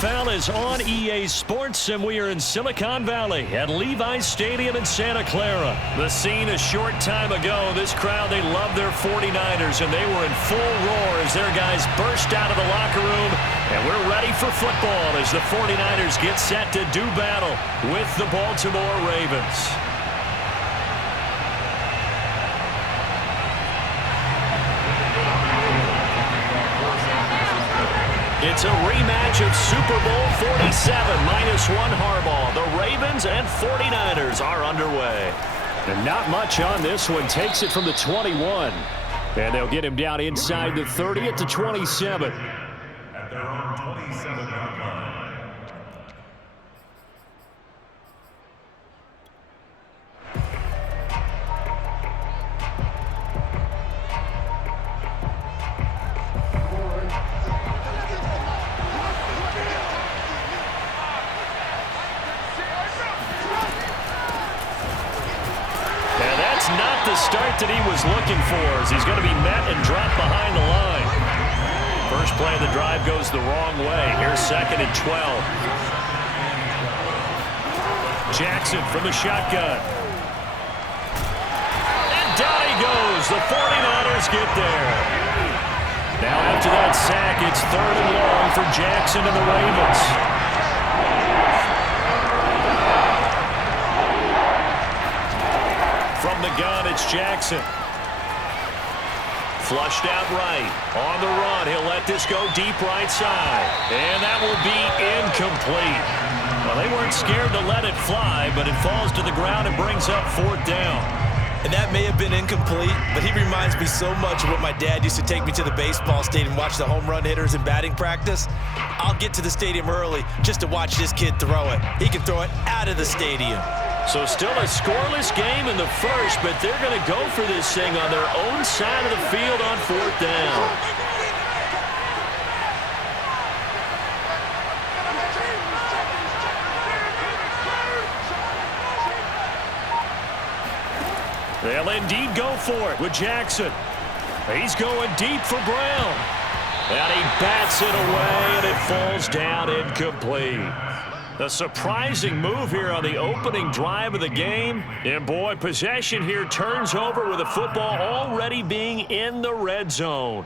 NFL is on EA Sports, and we are in Silicon Valley at Levi's Stadium in Santa Clara. The scene a short time ago. This crowd, they love their 49ers, and they were in full roar as their guys burst out of the locker room. And we're ready for football as the 49ers get set to do battle with the Baltimore Ravens. It's a rematch of Super Bowl 47, -1 Harbaugh. The Ravens and 49ers are underway. And not much on this one. Takes it from the 21. And they'll get him down inside the 30 at the 27. At their own 27-yard line. Not the start that he was looking for, as he's going to be met and dropped behind the line. First play of the drive goes the wrong way. Here's 2nd and 12. Jackson from the shotgun. And down he goes. The 49ers get there. Now after that sack, it's 3rd and long for Jackson and the Ravens. From the gun, it's Jackson. Flushed out right. On the run, he'll let this go deep right side. And that will be incomplete. Well, they weren't scared to let it fly, but it falls to the ground and brings up 4th down. And that may have been incomplete, but he reminds me so much of what my dad used to take me to the baseball stadium and watch the home run hitters in batting practice. I'll get to the stadium early just to watch this kid throw it. He can throw it out of the stadium. So still a scoreless game in the first, but they're going to go for this thing on their own side of the field on 4th down. They'll indeed go for it with Jackson. He's going deep for Brown. And he bats it away, and it falls down incomplete. A surprising move here on the opening drive of the game. And, boy, possession here turns over with the football already being in the red zone.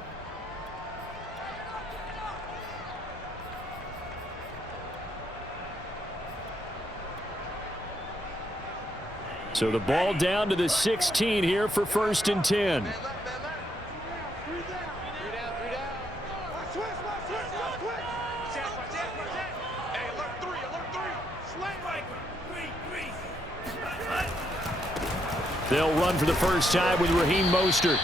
So the ball down to the 16 here for 1st and 10. They'll run for the first time with Raheem Mostert.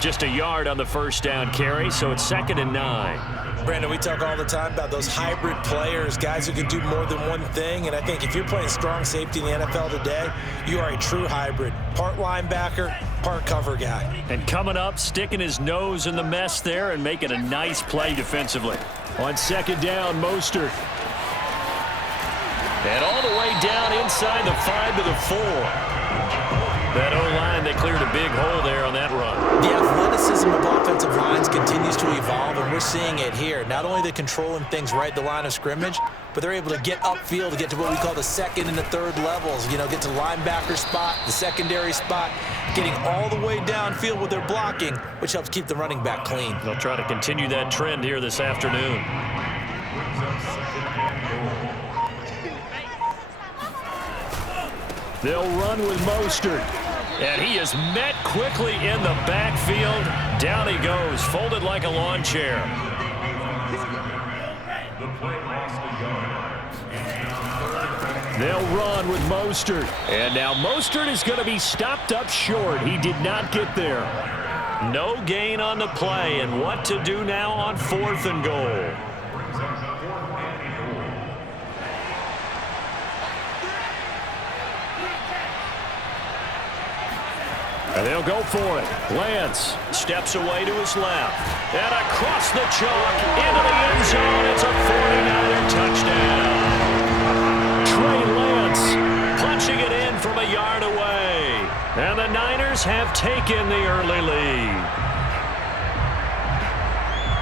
Just a yard on the first down carry, so it's 2nd and 9. Brandon, we talk all the time about those hybrid players, guys who can do more than one thing. And I think if you're playing strong safety in the NFL today, you are a true hybrid. Part linebacker, part cover guy. And coming up, sticking his nose in the mess there and making a nice play defensively. On 2nd down, Mostert. And all the way down inside the 5 to the 4. That O-line, they cleared a big hole there on that run. The athleticism of offensive lines continues to evolve, and we're seeing it here. Not only are they controlling things right at the line of scrimmage, but they're able to get upfield to get to what we call the 2nd and the 3rd levels. You know, get to the linebacker spot, the secondary spot, getting all the way downfield with their blocking, which helps keep the running back clean. They'll try to continue that trend here this afternoon. They'll run with Mostert. And he is met quickly in the backfield. Down he goes, folded like a lawn chair. They'll run with Mostert. And now Mostert is going to be stopped up short. He did not get there. No gain on the play. And what to do now on 4th and goal. And they'll go for it. Lance steps away to his left. And across the chalk into the end zone. It's a 49er touchdown. Trey Lance punching it in from a yard away. And the Niners have taken the early lead.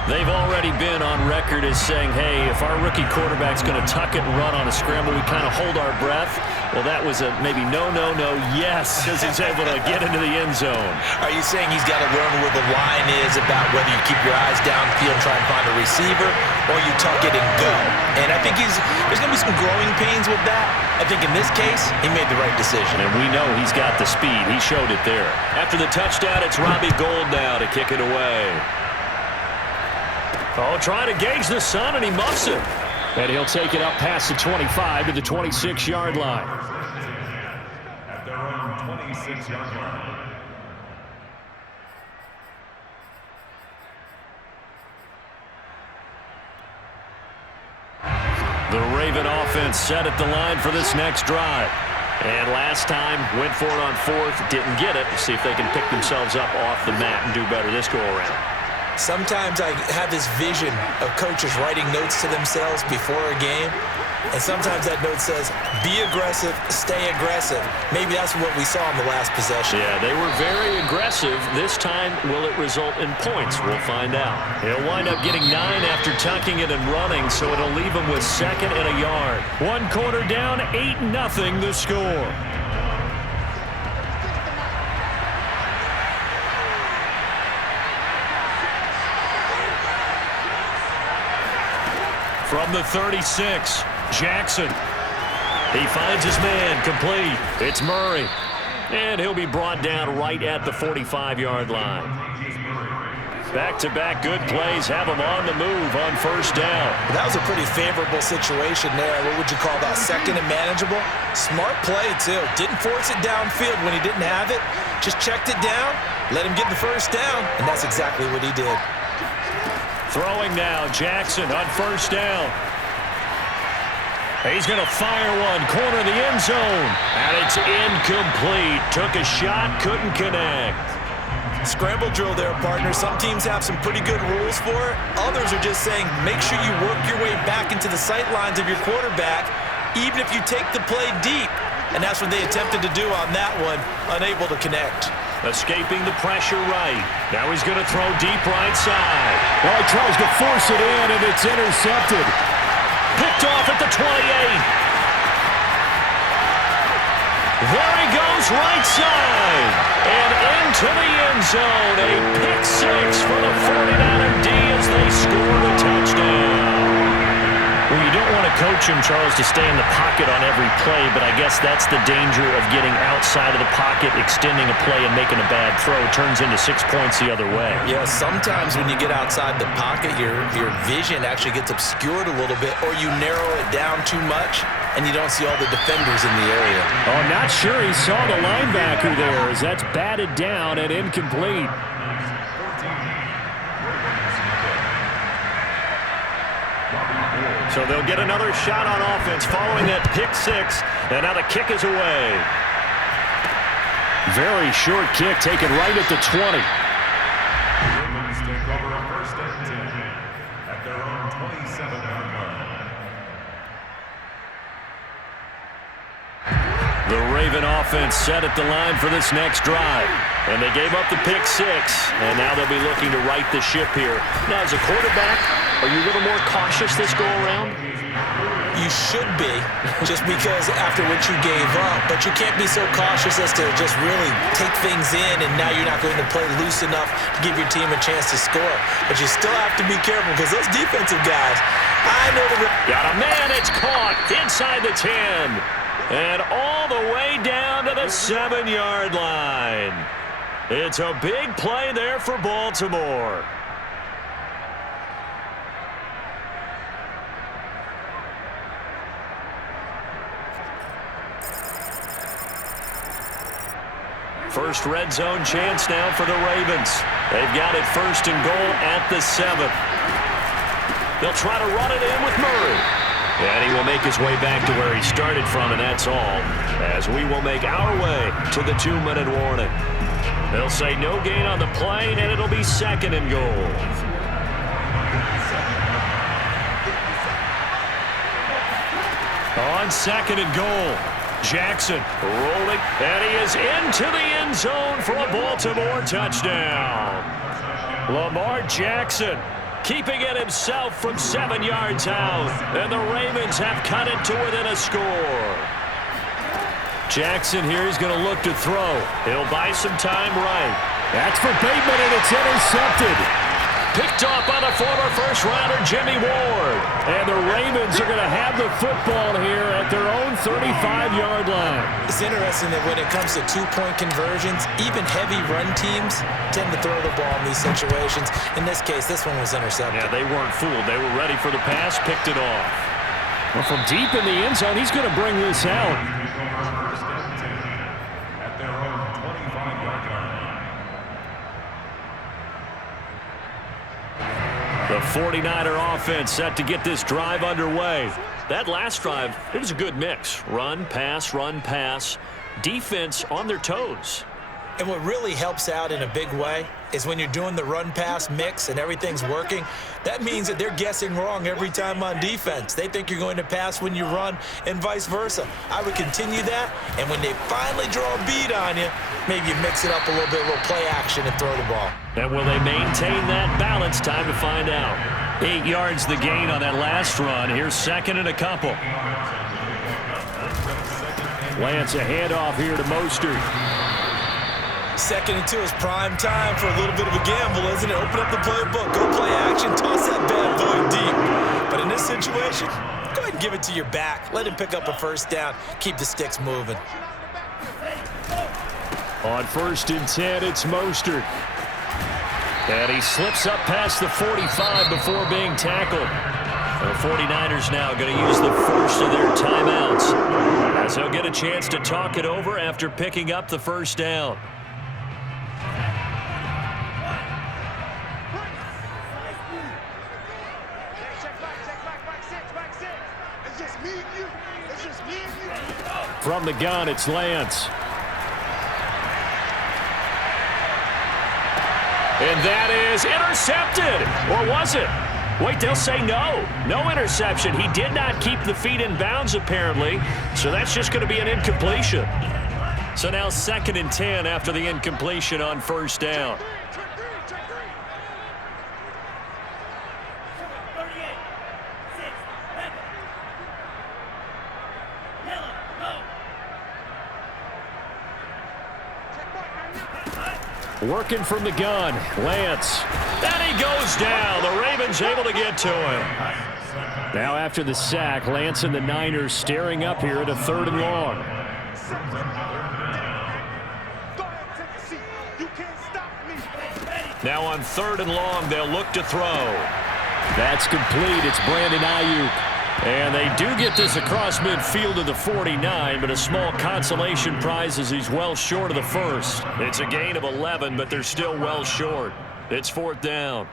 They've already been on record as saying, hey, if our rookie quarterback's going to tuck it and run on a scramble, we kind of hold our breath. Well, that was a maybe no, yes, as he's able to get into the end zone. Are you saying he's got to learn where the line is about whether you keep your eyes downfield and try and find a receiver or you tuck it and go? And I think there's going to be some growing pains with that. I think in this case, he made the right decision. And we know he's got the speed. He showed it there. After the touchdown, it's Robbie Gould now to kick it away. Oh, trying to gauge the sun, and he muffs it. And he'll take it up past the 25 to the 26-yard line. At their own 26-yard line. The Raven offense set at the line for this next drive. And last time, went for it on fourth, didn't get it. See if they can pick themselves up off the mat and do better this go-around. Sometimes I have this vision of coaches writing notes to themselves before a game, and sometimes that note says, be aggressive, stay aggressive. Maybe that's what we saw in the last possession. Yeah, they were very aggressive. This time, will it result in points? We'll find out. He'll wind up getting 9 after tucking it and running, so it'll leave him with 2nd and a yard. 1 quarter down, 8-0 the score. From the 36, Jackson. He finds his man, complete. It's Murray. And he'll be brought down right at the 45-yard line. Back-to-back good plays have him on the move on first down. That was a pretty favorable situation there. What would you call that? 2nd and manageable? Smart play, too. Didn't force it downfield when he didn't have it. Just checked it down, let him get the first down, and that's exactly what he did. Throwing now, Jackson on first down. He's going to fire one, corner of the end zone. And it's incomplete. Took a shot, couldn't connect. Scramble drill there, partner. Some teams have some pretty good rules for it. Others are just saying, make sure you work your way back into the sight lines of your quarterback, even if you take the play deep. And that's what they attempted to do on that one, unable to connect. Escaping the pressure right. Now he's going to throw deep right side. Well, he tries to force it in, and it's intercepted. Picked off at the 28. There he goes, right side. And into the end zone. A pick 6 for the 49er D as they score the touchdown. Well, you don't want to coach him, Charles, to stay in the pocket on every play, but I guess that's the danger of getting outside of the pocket, extending a play, and making a bad throw. Turns into 6 points the other way. Yeah, sometimes when you get outside the pocket, your vision actually gets obscured a little bit, or you narrow it down too much, and you don't see all the defenders in the area. Oh, I'm not sure he saw the linebacker there, as that's batted down and incomplete. So they'll get another shot on offense following that pick 6, and now the kick is away. Very short kick taken right at the 20. Ravens take over first and 10 at their own 27-yard line. The Raven offense set at the line for this next drive. And they gave up the pick 6, and now they'll be looking to right the ship here. Now, as a quarterback, are you a little more cautious this go-around? You should be, just because after what you gave up, but you can't be so cautious as to just really take things in, and now you're not going to play loose enough to give your team a chance to score. But you still have to be careful, because those defensive guys, I know the... Got a man, it's caught inside the 10. And all the way down to the 7-yard line. It's a big play there for Baltimore. First red zone chance now for the Ravens. They've got it 1st and goal at the 7. They'll try to run it in with Murray. And he will make his way back to where he started from, and that's all. As we will make our way to the 2-minute warning. They'll say no gain on the play, and it'll be 2nd and goal. On 2nd and goal, Jackson rolling, and he is into the end zone for a Baltimore touchdown. Lamar Jackson keeping it himself from 7 yards out. And the Ravens have cut it to within a score. Jackson here is going to look to throw. He'll buy some time right. That's for Bateman, and it's intercepted. Picked off by the former first-rounder Jimmy Ward. And the Ravens are going to have the football here at their own 35-yard line. It's interesting that when it comes to two-point conversions, even heavy run teams tend to throw the ball in these situations. In this case, this one was intercepted. Yeah, they weren't fooled. They were ready for the pass, picked it off. Well, from deep in the end zone, he's going to bring this out. At their own 25-yard line. The 49er offense set to get this drive underway. That last drive, it was a good mix. Run, pass, defense on their toes. And what really helps out in a big way is when you're doing the run-pass mix and everything's working, that means that they're guessing wrong every time on defense. They think you're going to pass when you run and vice versa. I would continue that, and when they finally draw a bead on you, maybe you mix it up a little bit, a little play action and throw the ball. And will they maintain that balance? Time to find out. 8 yards the gain on that last run. Here's second and a couple. Lance, a handoff here to Mostert. 2nd and 2 is prime time for a little bit of a gamble, isn't it? Open up the playbook, go play action, toss that bad boy deep. But in this situation, go ahead and give it to your back. Let him pick up a first down. Keep the sticks moving. On 1st and 10, it's Mostert. And he slips up past the 45 before being tackled. The 49ers now going to use the first of their timeouts, as they'll get a chance to talk it over after picking up the first down. From the gun, it's Lance. And that is intercepted. Or was it? Wait, they'll say no. No interception. He did not keep the feet in bounds, apparently. So that's just going to be an incompletion. So now 2nd and 10 after the incompletion on first down. Working from the gun, Lance. And he goes down. The Ravens able to get to him. Now after the sack, Lance and the Niners staring up here at a 3rd and long. Now on 3rd and long, they'll look to throw. That's complete. It's Brandon Ayuk. And they do get this across midfield to the 49, but a small consolation prize as he's well short of the first. It's a gain of 11, but they're still well short. It's 4th down.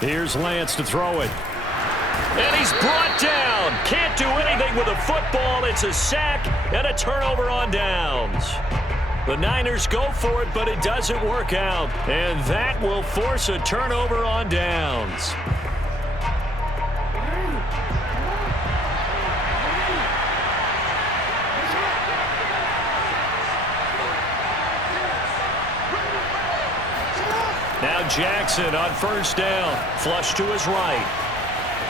Here's Lance to throw it. And he's brought down. Can't do anything with a football. It's a sack and a turnover on downs. The Niners go for it, but it doesn't work out. And that will force a turnover on downs. Now Jackson on first down. Flush to his right.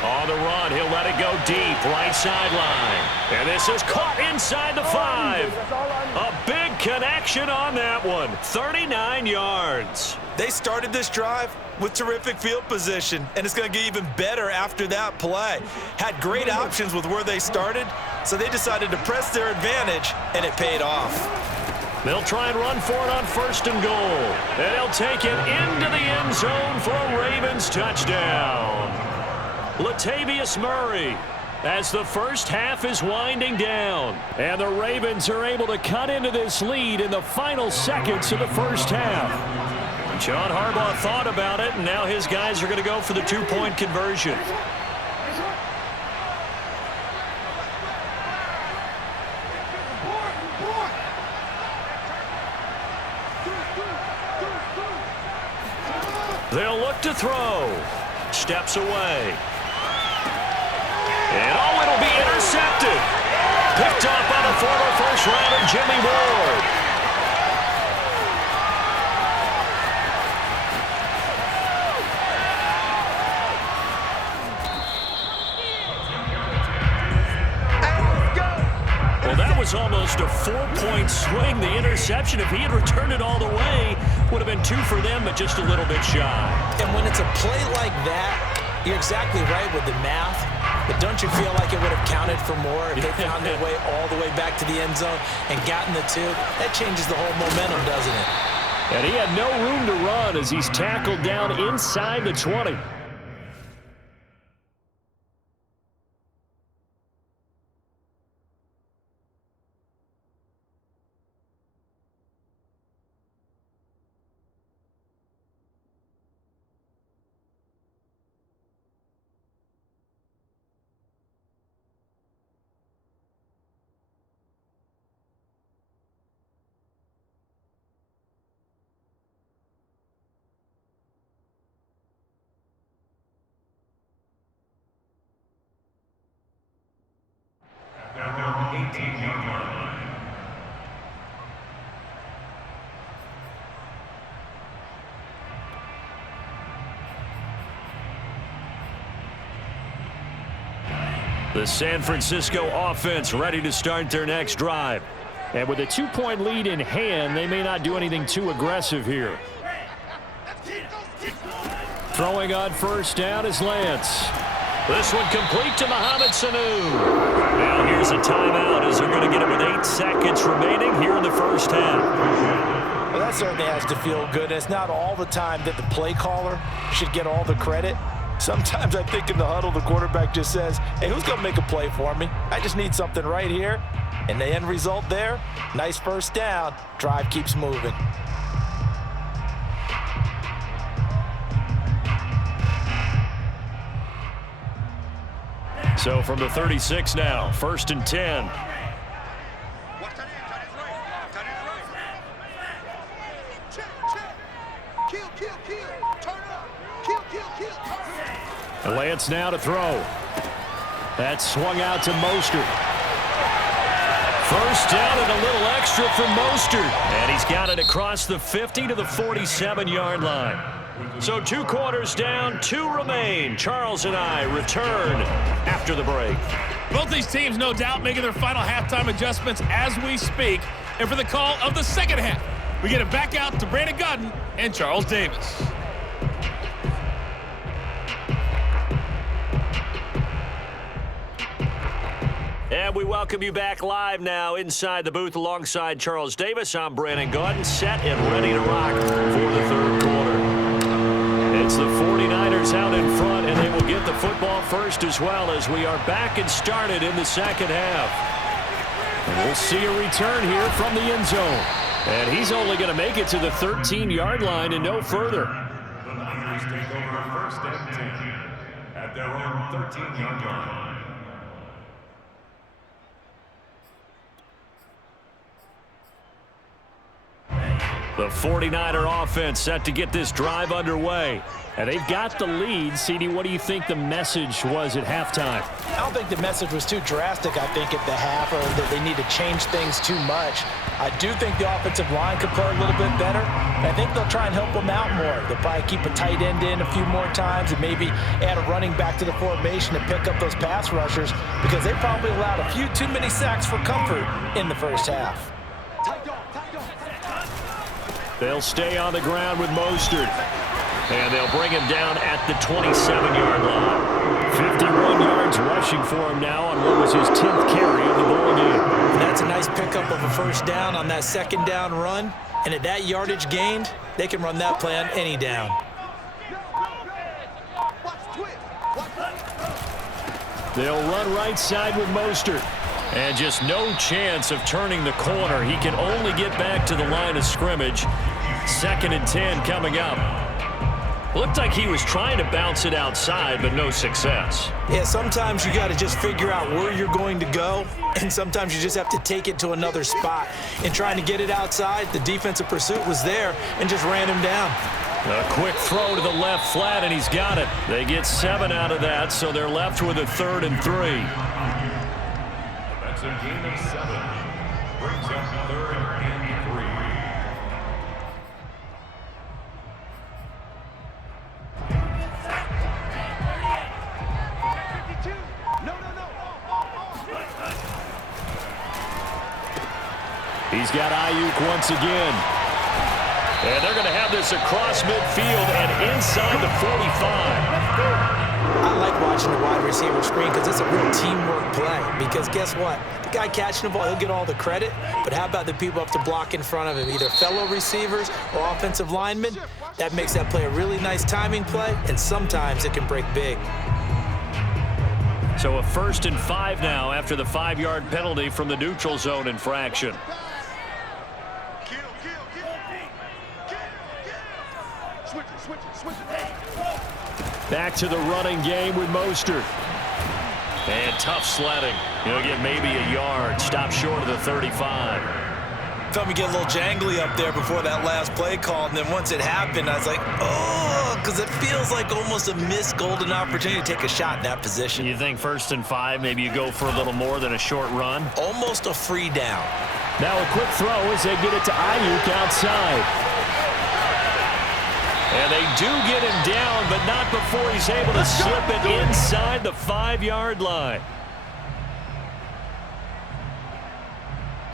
On the run, he'll let it go deep. Right sideline. And this is caught inside the 5. A big connection on that one. 39 yards. They started this drive with terrific field position, and it's going to get even better after that play. Had great options with where they started, so they decided to press their advantage, and it paid off. They'll try and run for it on 1st and goal. And he'll take it into the end zone for a Ravens touchdown. Latavius Murray, as the first half is winding down. And the Ravens are able to cut into this lead in the final seconds of the first half. John Harbaugh thought about it, and now his guys are going to go for the 2-point conversion. They'll look to throw. Steps away. And oh, it'll be intercepted. Picked up by the former first-rounder Jimmy Ward. Well, that was almost a 4-point swing. The interception, if he had returned it all the way, would have been 2 for them, but just a little bit shy. And when it's a play like that, you're exactly right with the math. But don't you feel like it would have counted for more if they found their way all the way back to the end zone and gotten the 2? That changes the whole momentum, doesn't it? And he had no room to run as he's tackled down inside the 20. Down 18-yard line. The San Francisco offense ready to start their next drive. And with a 2-point lead in hand, they may not do anything too aggressive here. Throwing on first down is Lance. This one complete to Mohamed Sanu. Now here's a timeout as they're going to get it with 8 seconds remaining here in the first half. Well, that certainly has to feel good. And it's not all the time that the play caller should get all the credit. Sometimes I think in the huddle, the quarterback just says, hey, who's going to make a play for me? I just need something right here. And the end result there, nice first down. Drive keeps moving. So from the 36 now, 1st and 10. Lance now to throw. That's swung out to Mostert. First down and a little extra for Mostert. And he's got it across the 50 to the 47-yard line. So 2 quarters down, 2 remain. Charles and I return after the break. Both these teams, no doubt, making their final halftime adjustments as we speak. And for the call of the second half, we get it back out to Brandon Godden and Charles Davis. And we welcome you back live now inside the booth alongside Charles Davis. I'm Brandon Godden, set and ready to rock for the third quarter. It's the 49ers out in front, and they will get the football first as well as we are back and started in the second half. And we'll see a return here from the end zone. And he's only going to make it to the 13-yard line and no further. The Niners take over 1st and 10 at their own 13-yard line. The 49er offense set to get this drive underway. And they've got the lead. CD, what do you think the message was at halftime? I don't think the message was too drastic, I think, at the half, or that they need to change things too much. I do think the offensive line could play a little bit better. And I think they'll try and help them out more. They'll probably keep a tight end in a few more times and maybe add a running back to the formation to pick up those pass rushers, because they probably allowed a few too many sacks for comfort in the first half. They'll stay on the ground with Mostert. And they'll bring him down at the 27-yard line. 51 yards rushing for him now on what was his 10th carry of the ball game. And that's a nice pickup of a first down on that second down run. And at that yardage gained, they can run that play on any down. They'll run right side with Mostert. And just no chance of turning the corner. He can only get back to the line of scrimmage. 2nd and 10 coming up. Looked like he was trying to bounce it outside, but no success. Yeah, sometimes you got to just figure out where you're going to go, and sometimes you just have to take it to another spot. In trying to get it outside, the defensive pursuit was there and just ran him down. A quick throw to the left flat, and he's got it. They get 7 out of that, so they're left with a 3rd and 3. That's a gain of 7. Brings up 3rd and 3. He's got Ayuk once again. And they're going to have this across midfield and inside the 45. I like watching the wide receiver screen because it's a real teamwork play. Because guess what? The guy catching the ball, he'll get all the credit. But how about the people up to block in front of him, either fellow receivers or offensive linemen? That makes that play a really nice timing play, and sometimes it can break big. So a 1st and 5 now after the 5-yard penalty from the neutral zone infraction. Back to the running game with Mostert. And tough sledding. He'll get maybe a yard. Stop short of the 35. Felt me get a little jangly up there before that last play call, and then once it happened, I was like, oh, because it feels like almost a missed golden opportunity to take a shot in that position. You think 1st and 5, maybe you go for a little more than a short run? Almost a free down. Now a quick throw as they get it to Ayuk outside. And they do get him down, but not before he's able to slip it inside the 5-yard line.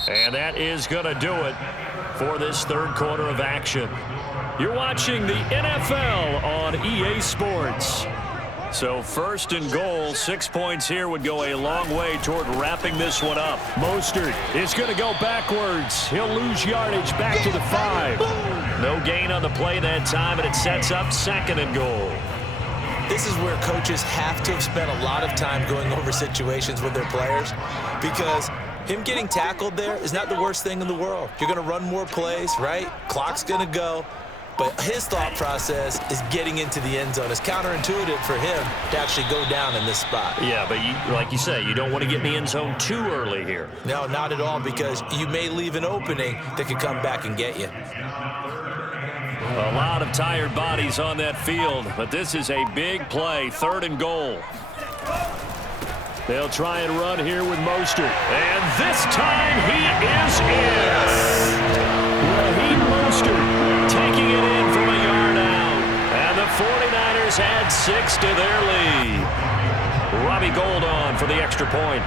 And that is going to do it for this 3rd quarter of action. You're watching the NFL on EA Sports. So 1st and goal, 6 points here would go a long way toward wrapping this one up. Mostert is going to go backwards. He'll lose yardage back to the 5. No gain on the play that time, and it sets up 2nd and goal. This is where coaches have to have spent a lot of time going over situations with their players, because him getting tackled there is not the worst thing in the world. You're going to run more plays, right? Clock's going to go. But his thought process is getting into the end zone. It's counterintuitive for him to actually go down in this spot. Yeah, but like you say, you don't want to get in the end zone too early here. No, not at all, because you may leave an opening that could come back and get you. A lot of tired bodies on that field, but this is a big play, 3rd and goal. They'll try and run here with Mostert. And this time he is in. Raheem Mostert taking it in from a yard out. And the 49ers add 6 to their lead. Robbie Gould on for the extra point.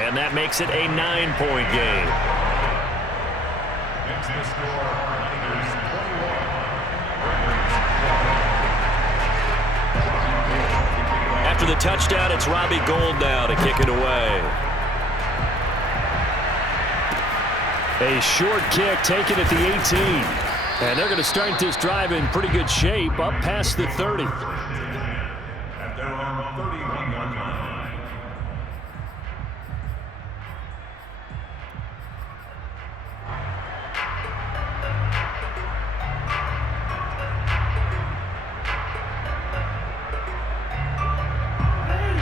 And that makes it a 9-point game. Makes the score Niners 21. After the touchdown, it's Robbie Gould now to kick it away. A short kick taken at the 18. And they're going to start this drive in pretty good shape, up past the 30. At their own 31-yard line.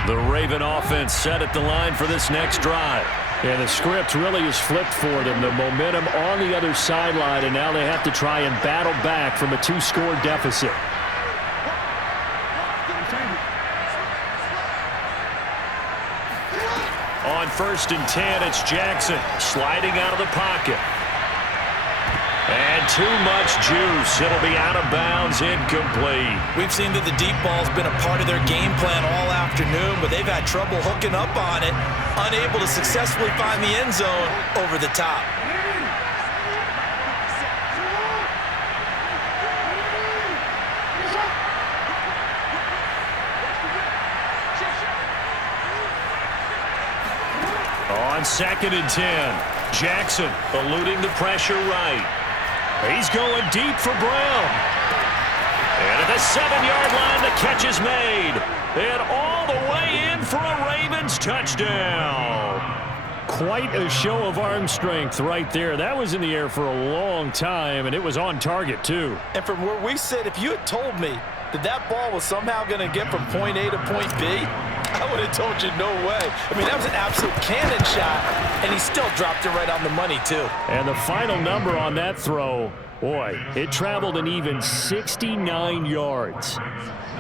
The Raven offense set at the line for this next drive. And the script really is flipped for them. The momentum on the other sideline, and now they have to try and battle back from a 2-score deficit. On 1st and 10, it's Jackson sliding out of the pocket. And too much juice. It'll be out of bounds, incomplete. We've seen that the deep ball's been a part of their game plan all afternoon, but they've had trouble hooking up on it, unable to successfully find the end zone over the top. On 2nd and 10, Jackson eluding the pressure right. He's going deep for Brown. And at the 7-yard line, the catch is made. And all the way in for a Ravens touchdown. Quite a show of arm strength right there. That was in the air for a long time, and it was on target, too. And from where we sit, if you had told me that that ball was somehow going to get from point A to point B, I would have told you no way. I mean, that was an absolute cannon shot, and he still dropped it right on the money, too. And the final number on that throw, boy, it traveled an even 69 yards.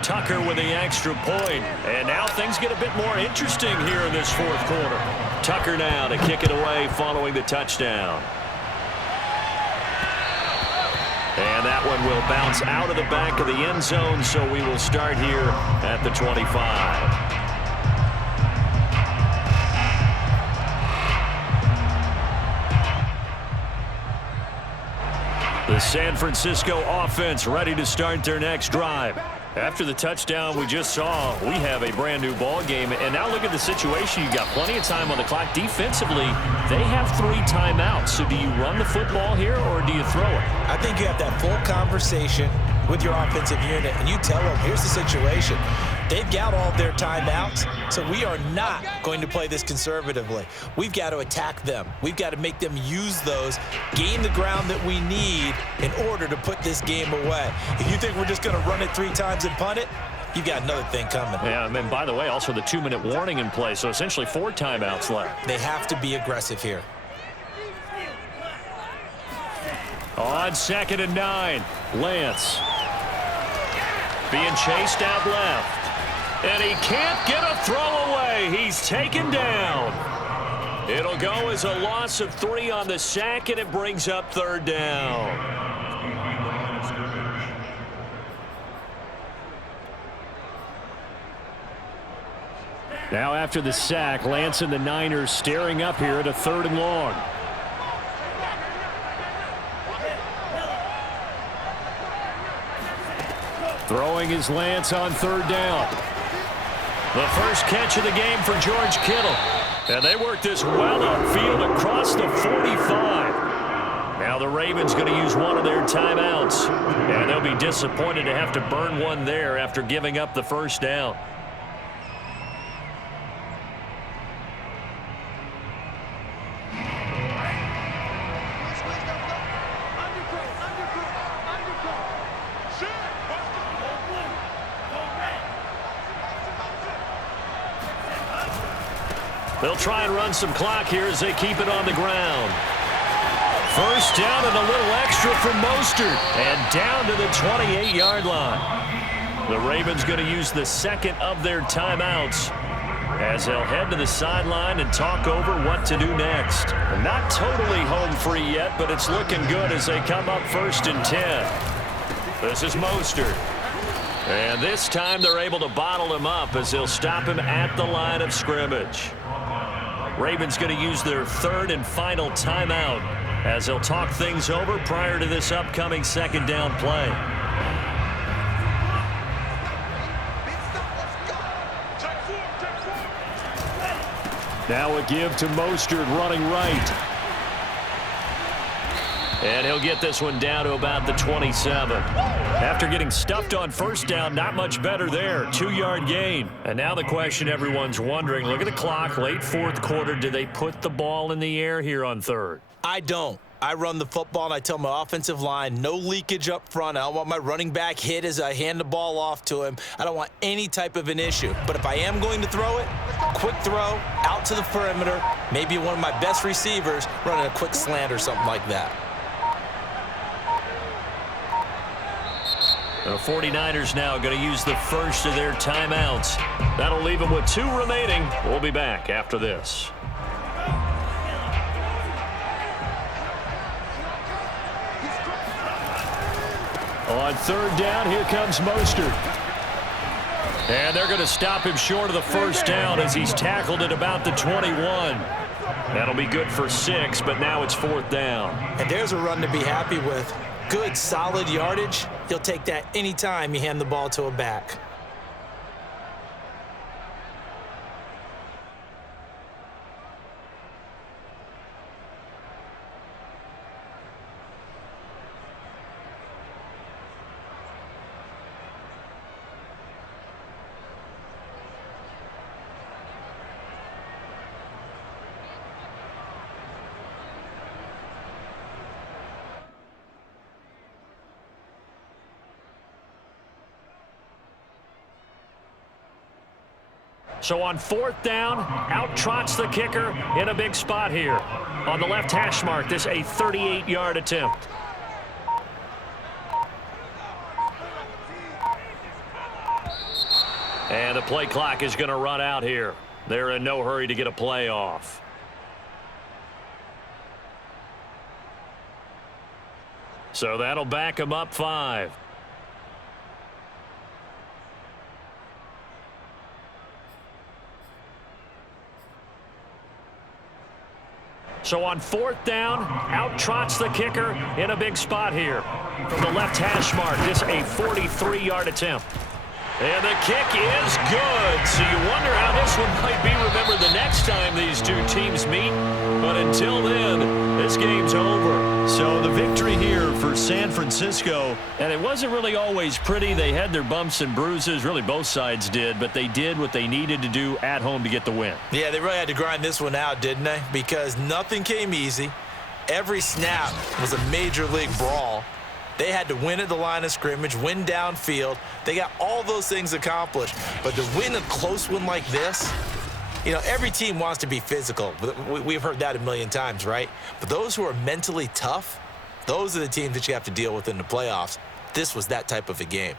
Tucker with the extra point. And now things get a bit more interesting here in this fourth quarter. Tucker now to kick it away following the touchdown. And that one will bounce out of the back of the end zone, so we will start here at the 25. The San Francisco offense ready to start their next drive. After the touchdown we just saw, we have a brand new ball game. And now look at the situation. You got plenty of time on the clock. Defensively, they have 3 timeouts. So do you run the football here or do you throw it? I think you have that full conversation with your offensive unit, and you tell them, here's the situation. They've got all of their timeouts, so we are not going to play this conservatively. We've got to attack them. We've got to make them use those, gain the ground that we need in order to put this game away. If you think we're just going to run it 3 times and punt it, you've got another thing coming. Yeah, and then, by the way, also the 2-minute warning in play, so essentially 4 timeouts left. They have to be aggressive here. On 2nd and 9, Lance being chased out left. And he can't get a throw away. He's taken down. It'll go as a loss of 3 on the sack, and it brings up 3rd down. Now after the sack, Lance and the Niners staring up here at a 3rd and long. Throwing is Lance on 3rd down. The first catch of the game for George Kittle. And they work this well upfield across the 45. Now the Ravens going to use one of their timeouts. And they'll be disappointed to have to burn one there after giving up the first down. They'll try and run some clock here as they keep it on the ground. First down and a little extra from Mostert. And down to the 28-yard line. The Ravens going to use the second of their timeouts as they'll head to the sideline and talk over what to do next. Not totally home free yet, but it's looking good as they come up 1st and 10. This is Mostert. And this time they're able to bottle him up as they'll stop him at the line of scrimmage. Ravens going to use their 3rd and final timeout as they'll talk things over prior to this upcoming 2nd down play. Now a give to Mostert running right. And he'll get this one down to about the 27. After getting stuffed on 1st down, not much better there. 2-yard gain. And now the question everyone's wondering, look at the clock, late 4th quarter. Do they put the ball in the air here on 3rd? I don't. I run the football, and I tell my offensive line, no leakage up front. I don't want my running back hit as I hand the ball off to him. I don't want any type of an issue. But if I am going to throw it, quick throw, out to the perimeter, maybe one of my best receivers running a quick slant or something like that. The 49ers now going to use the first of their timeouts. That'll leave them with 2 remaining. We'll be back after this. On 3rd down, here comes Mostert. And they're going to stop him short of the first down as he's tackled at about the 21. That'll be good for 6, but now it's 4th down. And there's a run to be happy with. Good, solid yardage. You'll take that anytime you hand the ball to a back. So on 4th down, out trots the kicker in a big spot here. On the left hash mark, this a 38-yard attempt. And the play clock is going to run out here. They're in no hurry to get a play off. So that'll back them up 5. So on 4th down, out trots the kicker in a big spot here. From the left hash mark, this a 43-yard attempt. And the kick is good. So you wonder how this one might be remembered the next time these two teams meet. But until then, this game's over. So the victory here for San Francisco. And it wasn't really always pretty. They had their bumps and bruises. Really, both sides did. But they did what they needed to do at home to get the win. Yeah, they really had to grind this one out, didn't they? Because nothing came easy. Every snap was a major league brawl. They had to win at the line of scrimmage, win downfield. They got all those things accomplished. But to win a close one like this, you know, every team wants to be physical. We've heard that a million times, right? But those who are mentally tough, those are the teams that you have to deal with in the playoffs. This was that type of a game.